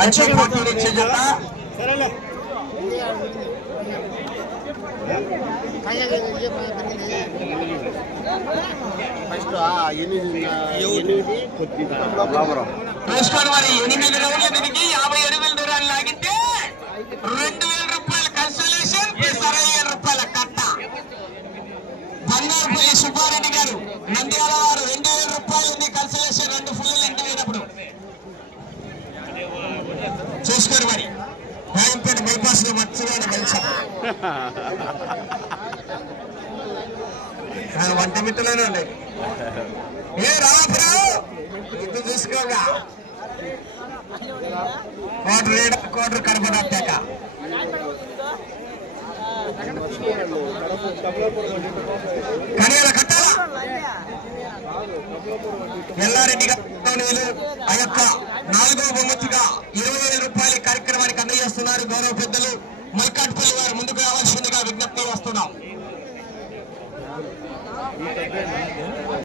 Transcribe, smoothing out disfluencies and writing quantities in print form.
మంచి పోటీలు ఇచ్చే జత చూసుకోండి మరి 8 రౌండ్ల తిరిగి 57 దూరాన్ని లాగితే 2000 రూపాయల కన్సలేషన్ ప్లస్ 60,000 రూపాయల కట్ట. బంగారుపల్లి సుబ్బారెడ్డి గారు నంద్యాల వారు 2000 రూపాయలు కన్సలేషన్ 2 ఫుల్ ఇంటి అయినప్పుడు చూసుకోండి మరి. రాయంపేట బైపాస్ లో మంచిగా కలిసా వంట మిట్టలోనే ఉండే ఏ రాత్రావు ఇది చూసుకోగా కోటర్ కడప దాటాక కడియాల కట్టాలా ఎల్లారెడ్డి గారు ఆ యొక్క 4వ బహుమతిగా 20,000 రూపాయల కార్యక్రమానికి అందజేస్తున్నారు. గౌరవ పెద్దలు మల్కాట్పల్లి వారు ముందుకు రావాల్సిందిగా విజ్ఞప్తి వస్తున్నాం.